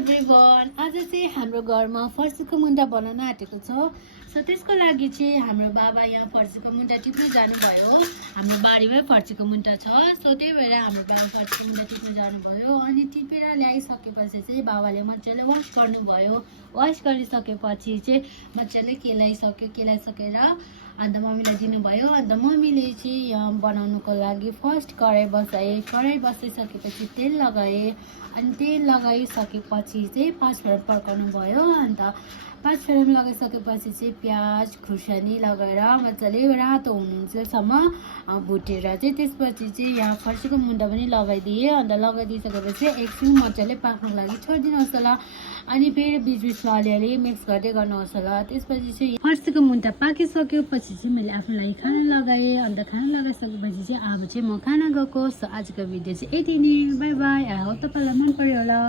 Everyone, आज चाहिँ हाम्रो घरमा फर्सीको मुन्टा बनाउन आँटेको छ। सो त्यसको लागि चाहिँ हाम्रो बाबा यहाँ फर्सीको मुन्टा टिप्न जानुभयो। हाम्रो बारीमै फर्सीको मुन्टा छ, सो त्यही भएर हाम्रो बाबा फर्सीको मुन्टा टिप्न जानुभयो। अनि टिपेर ल्याइसकेपछि चाहिँ बाबाले मजाले वास गर्नुभयो। वास गरिसकेपछि चाहिँ मजाले केलाइसकेर अन्त मम्मीलाई दिनुभयो। अन्त मम्मीले चाहिँ यहाँ बनाउनुको लागि फर्स्ट कराई बसाए। कराई बसाइसकेपछि तेल लगाए। अनि तेल लगाइसकेपछि चाहिँ 5 मिनट पकाउनु भयो। अन्त 5 मिनट लगाइसकेपछि चाहिँ प्याज खुर्सानी लगाएर मजाले रातो हुनुन्जेलसम्म भुटेर चाहिँ त्यसपछि चाहिँ यहाँ फर्सीको मुन्टा पनि लगाइदिएँ। अन्त लगाइदिइसकेपछि एकछिन मजाले पाक्नुको लागि छोडिदिनुहोस् होला। अनि फेरि बिचबिचमा अलिअलि मिक्स गर्दै गर्नुहोस् होला। त्यसपछि चाहिँ फर्सीको मुन्टा पाकिसकेपछि चाहिँ मैले आफ्नो लागि खाना लगाएँ। अन्त खाना लगाइसकेपछि चाहिँ अब चाहिँ म खाना गएको। सो आजको भिडियो चाहिँ यति नै। By by. आई होप तपाईँलाई मन पर्यो होला।